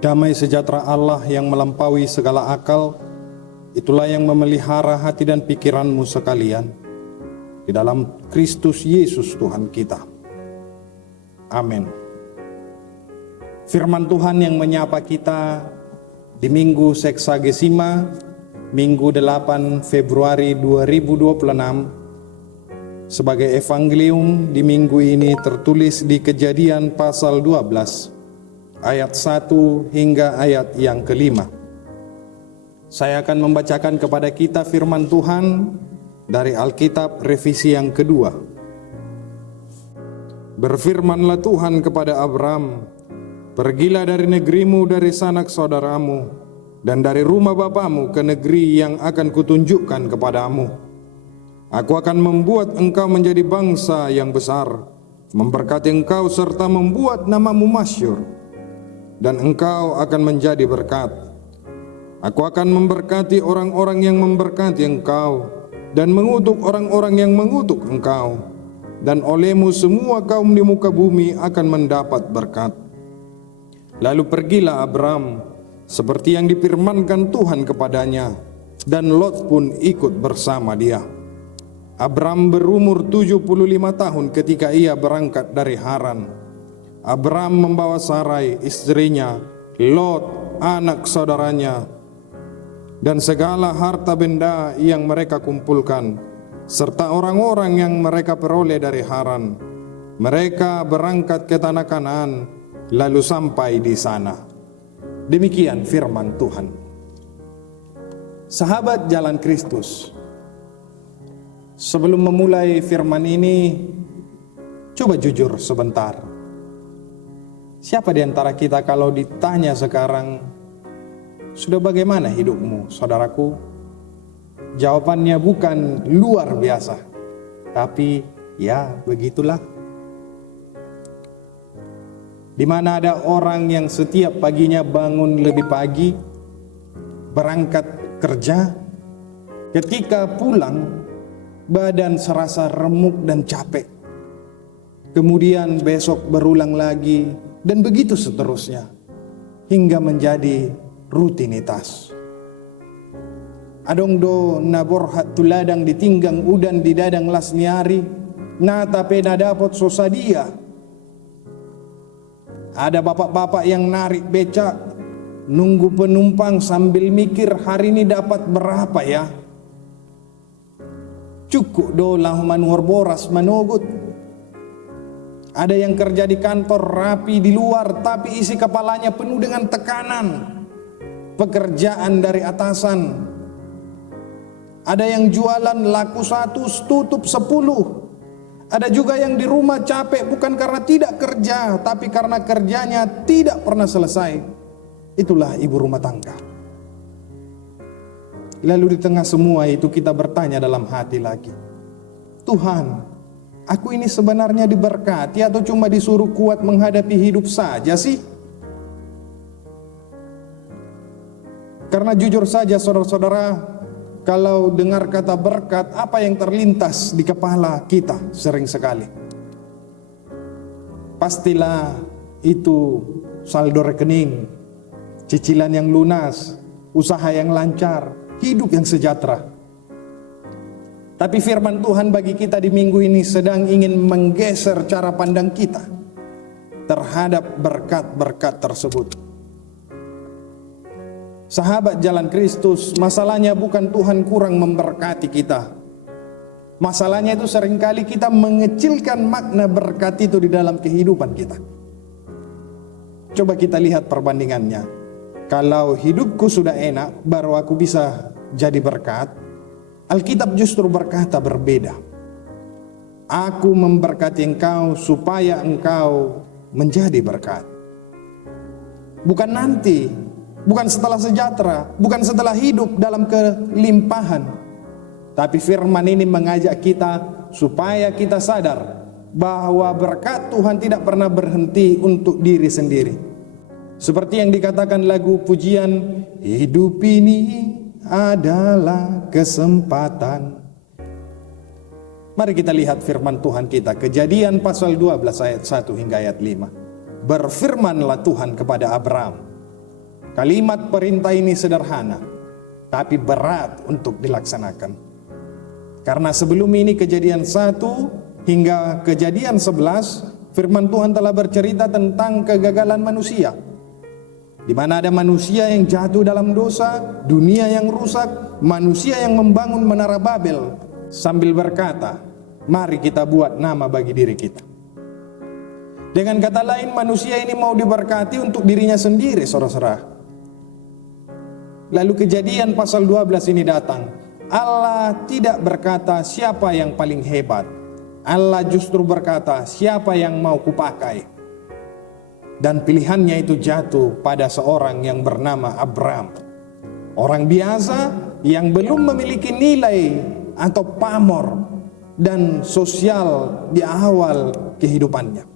Damai sejahtera Allah yang melampaui segala akal, itulah yang memelihara hati dan pikiranmu sekalian di dalam Kristus Yesus Tuhan kita. Amin. Firman Tuhan yang menyapa kita di Minggu Seksagesima, Minggu 8 Februari 2026, sebagai evangelium di minggu ini tertulis di Kejadian pasal 12, ayat 1 hingga ayat yang kelima. Saya akan membacakan kepada kita firman Tuhan dari Alkitab revisi yang kedua. Berfirmanlah Tuhan kepada Abram, "Pergilah dari negerimu, dari sanak saudaramu, dan dari rumah bapamu ke negeri yang akan kutunjukkan kepadamu. Aku akan membuat engkau menjadi bangsa yang besar, memberkati engkau serta membuat namamu masyhur, dan engkau akan menjadi berkat. Aku akan memberkati orang-orang yang memberkati engkau, dan mengutuk orang-orang yang mengutuk engkau, dan olehmu semua kaum di muka bumi akan mendapat berkat." Lalu pergilah Abram seperti yang difirmankan Tuhan kepadanya, dan Lot pun ikut bersama dia. Abram berumur 75 tahun ketika ia berangkat dari Haran. Abram membawa Sarai istrinya, Lot anak saudaranya, dan segala harta benda yang mereka kumpulkan, serta orang-orang yang mereka peroleh dari Haran. Mereka berangkat ke tanah Kanaan, lalu sampai di sana. Demikian firman Tuhan. Sahabat Jalan Kristus, sebelum memulai firman ini, coba jujur sebentar. Siapa di antara kita kalau ditanya sekarang, sudah bagaimana hidupmu, saudaraku? Jawabannya bukan luar biasa, tapi ya begitulah. Di mana ada orang yang setiap paginya bangun lebih pagi, berangkat kerja, ketika pulang badan serasa remuk dan capek. Kemudian besok berulang lagi, dan begitu seterusnya, hingga menjadi rutinitas. Adong do naborhat tuladang ditinggang udan di dadang lasniari, na tapi nadapot sosadia. Ada bapak-bapak yang narik becak, nunggu penumpang sambil mikir hari ini dapat berapa ya. Cukup do lahuman warboras manogut. Ada yang kerja di kantor rapi di luar, tapi isi kepalanya penuh dengan tekanan pekerjaan dari atasan. Ada yang jualan laku 1 tutup 10. Ada juga yang di rumah capek bukan karena tidak kerja, tapi karena kerjanya tidak pernah selesai. Itulah ibu rumah tangga. Lalu di tengah semua itu kita bertanya dalam hati lagi, Tuhan, aku ini sebenarnya diberkati atau cuma disuruh kuat menghadapi hidup saja sih? Karena jujur saja saudara-saudara, kalau dengar kata berkat, apa yang terlintas di kepala kita sering sekali? Pastilah itu saldo rekening, cicilan yang lunas, usaha yang lancar, hidup yang sejahtera. Tapi firman Tuhan bagi kita di minggu ini sedang ingin menggeser cara pandang kita terhadap berkat-berkat tersebut. Sahabat Jalan Kristus, masalahnya bukan Tuhan kurang memberkati kita. Masalahnya itu seringkali kita mengecilkan makna berkat itu di dalam kehidupan kita. Coba kita lihat perbandingannya. Kalau hidupku sudah enak, baru aku bisa jadi berkat. Alkitab justru berkata berbeda. Aku memberkati engkau supaya engkau menjadi berkat. Bukan nanti, bukan setelah sejahtera, bukan setelah hidup dalam kelimpahan. Tapi firman ini mengajak kita supaya kita sadar bahwa berkat Tuhan tidak pernah berhenti untuk diri sendiri. Seperti yang dikatakan lagu pujian, hidup ini adalah kesempatan. Mari kita lihat firman Tuhan kita, Kejadian pasal 12 ayat 1 hingga ayat 5. Berfirmanlah Tuhan kepada Abram, Kalimat perintah ini sederhana, tapi berat untuk dilaksanakan. Karena sebelum ini Kejadian 1 hingga Kejadian 11, firman Tuhan telah bercerita tentang kegagalan manusia. Di mana ada manusia yang jatuh dalam dosa, dunia yang rusak, manusia yang membangun menara Babel sambil berkata, mari kita buat nama bagi diri kita. Dengan kata lain, manusia ini mau diberkati untuk dirinya sendiri, saudara-saudara. Lalu Kejadian pasal 12 ini datang. Allah tidak berkata siapa yang paling hebat. Allah justru berkata siapa yang mau kupakai. Dan pilihannya itu jatuh pada seorang yang bernama Abram. Orang biasa yang belum memiliki nilai atau pamor dan sosial di awal kehidupannya.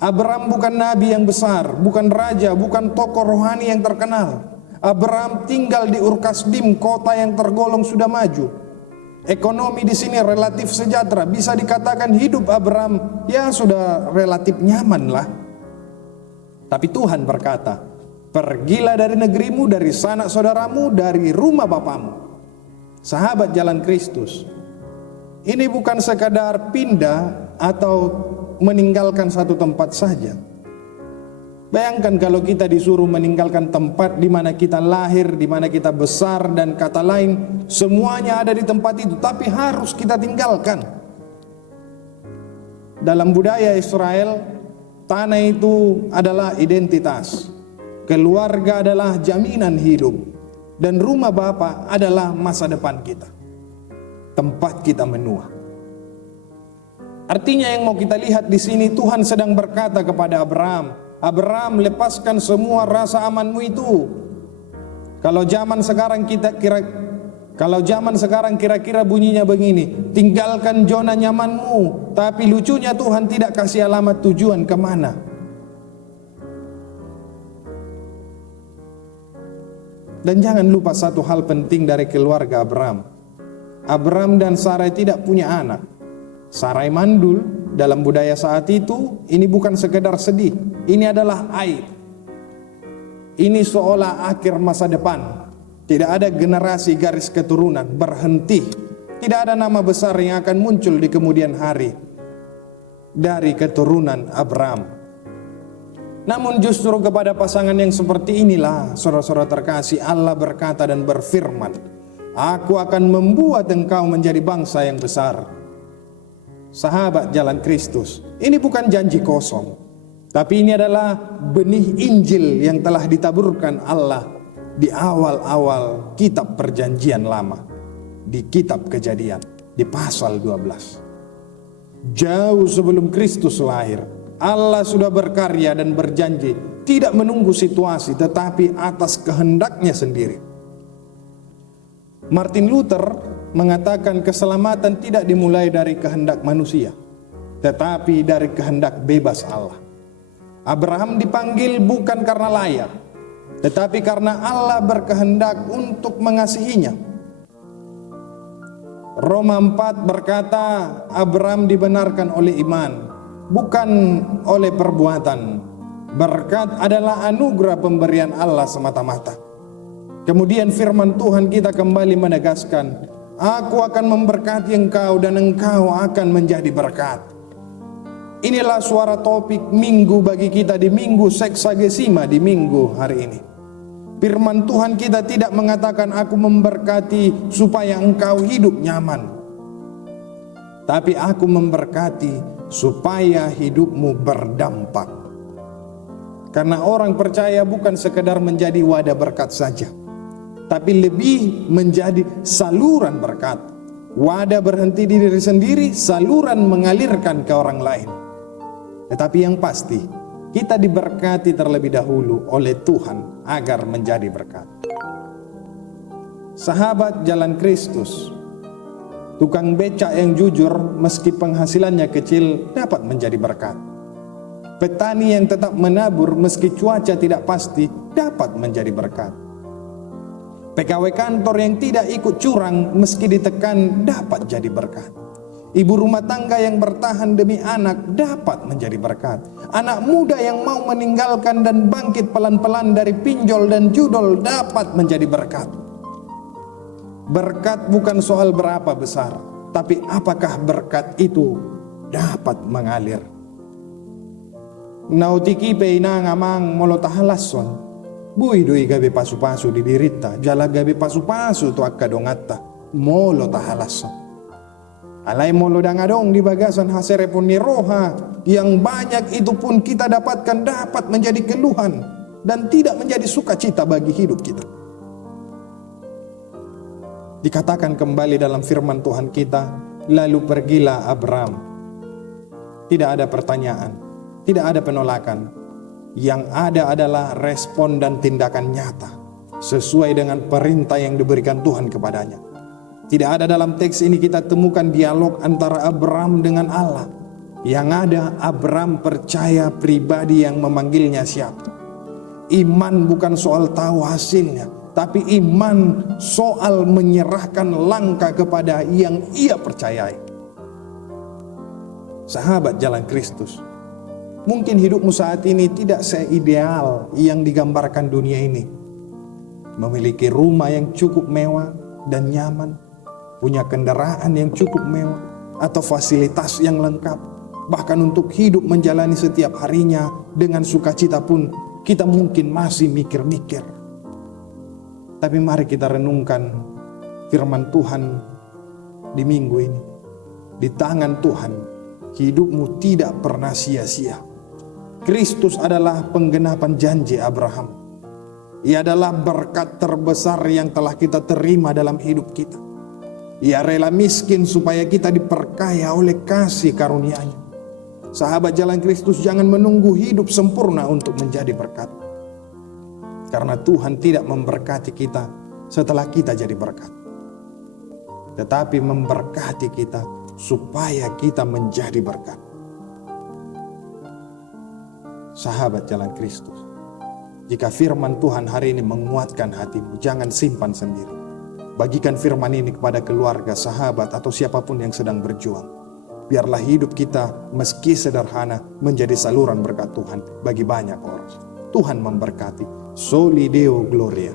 Abram bukan nabi yang besar, bukan raja, bukan tokoh rohani yang terkenal. Abram tinggal di Ur Kasdim, kota yang tergolong sudah maju. Ekonomi di sini relatif sejahtera. Bisa dikatakan hidup Abram ya sudah relatif nyaman lah. Tapi Tuhan berkata, pergilah dari negerimu, dari sanak saudaramu, dari rumah bapamu. Sahabat jalan Kristus, ini bukan sekadar pindah atau meninggalkan satu tempat saja. Bayangkan kalau kita disuruh meninggalkan tempat di mana kita lahir, di mana kita besar, dan kata lain semuanya ada di tempat itu, tapi harus kita tinggalkan. Dalam budaya Israel, tanah itu adalah identitas, keluarga adalah jaminan hidup, dan rumah Bapa adalah masa depan kita, tempat kita menua. Artinya yang mau kita lihat di sini, Tuhan sedang berkata kepada Abraham, lepaskan semua rasa amanmu itu. Kalau zaman sekarang kira-kira bunyinya begini, tinggalkan zona nyamanmu. Tapi lucunya Tuhan tidak kasih alamat tujuan kemana. Dan jangan lupa satu hal penting dari keluarga Abraham. Abraham dan Sarai tidak punya anak. Sarai mandul. Dalam budaya saat itu, ini bukan sekedar sedih, ini adalah aib. Ini seolah akhir masa depan. Tidak ada generasi garis keturunan, berhenti. Tidak ada nama besar yang akan muncul di kemudian hari dari keturunan Abraham. Namun justru kepada pasangan yang seperti inilah, saudara-saudara terkasih, Allah berkata dan berfirman, aku akan membuat engkau menjadi bangsa yang besar. Sahabat jalan Kristus, ini bukan janji kosong, tapi ini adalah benih Injil yang telah ditaburkan Allah di awal-awal kitab perjanjian lama, di kitab Kejadian, di pasal 12. Jauh sebelum Kristus lahir, Allah sudah berkarya dan berjanji, tidak menunggu situasi, tetapi atas kehendaknya sendiri. Martin Luther mengatakan keselamatan tidak dimulai dari kehendak manusia, tetapi dari kehendak bebas Allah. Abraham dipanggil bukan karena layak, tetapi karena Allah berkehendak untuk mengasihinya. Roma 4 berkata, Abraham dibenarkan oleh iman, bukan oleh perbuatan. Berkat adalah anugerah pemberian Allah semata-mata. Kemudian firman Tuhan kita kembali menegaskan, aku akan memberkati engkau dan engkau akan menjadi berkat. Inilah suara topik minggu bagi kita di minggu Seksagesima, di minggu hari ini. Firman Tuhan kita tidak mengatakan aku memberkati supaya engkau hidup nyaman, tapi aku memberkati supaya hidupmu berdampak. Karena orang percaya bukan sekedar menjadi wadah berkat saja, tapi lebih menjadi saluran berkat. Wadah berhenti di diri sendiri, saluran mengalirkan ke orang lain. Tetapi yang pasti, kita diberkati terlebih dahulu oleh Tuhan agar menjadi berkat. Sahabat jalan Kristus, tukang becak yang jujur meski penghasilannya kecil dapat menjadi berkat. Petani yang tetap menabur meski cuaca tidak pasti dapat menjadi berkat. PKW kantor yang tidak ikut curang meski ditekan dapat jadi berkat. Ibu rumah tangga yang bertahan demi anak dapat menjadi berkat. Anak muda yang mau meninggalkan dan bangkit pelan-pelan dari pinjol dan judol dapat menjadi berkat. Berkat bukan soal berapa besar, tapi apakah berkat itu dapat mengalir. Nautiki peina ngamang molo tahalason, bui doi gabe pasu-pasu di birita, jala gabe pasu-pasu tu akka dongatta, molo tahalason. Alai molo dangadong di bagasan hasere pun ni roha, yang banyak itu pun kita dapatkan dapat menjadi keluhan dan tidak menjadi sukacita bagi hidup kita. Dikatakan kembali dalam firman Tuhan kita, lalu pergilah Abram. Tidak ada pertanyaan, tidak ada penolakan. Yang ada adalah respon dan tindakan nyata sesuai dengan perintah yang diberikan Tuhan kepadanya. Tidak ada dalam teks ini kita temukan dialog antara Abram dengan Allah. Yang ada Abram percaya pribadi yang memanggilnya siapa. Iman bukan soal tahu hasilnya, tapi iman soal menyerahkan langkah kepada yang ia percayai. Sahabat jalan Kristus, mungkin hidupmu saat ini tidak seideal yang digambarkan dunia ini. Memiliki rumah yang cukup mewah dan nyaman, punya kendaraan yang cukup mewah, atau fasilitas yang lengkap. Bahkan untuk hidup menjalani setiap harinya dengan sukacita pun kita mungkin masih mikir-mikir. Tapi mari kita renungkan firman Tuhan di minggu ini. Di tangan Tuhan, hidupmu tidak pernah sia-sia. Kristus adalah penggenapan janji Abraham. Ia adalah berkat terbesar yang telah kita terima dalam hidup kita. Ia rela miskin supaya kita diperkaya oleh kasih karunia-Nya. Sahabat jalan Kristus, jangan menunggu hidup sempurna untuk menjadi berkat. Karena Tuhan tidak memberkati kita setelah kita jadi berkat, tetapi memberkati kita supaya kita menjadi berkat. Sahabat jalan Kristus, jika firman Tuhan hari ini menguatkan hatimu, jangan simpan sendiri. Bagikan firman ini kepada keluarga, sahabat, atau siapapun yang sedang berjuang. Biarlah hidup kita meski sederhana menjadi saluran berkat Tuhan bagi banyak orang. Tuhan memberkati. Soli Deo Gloria.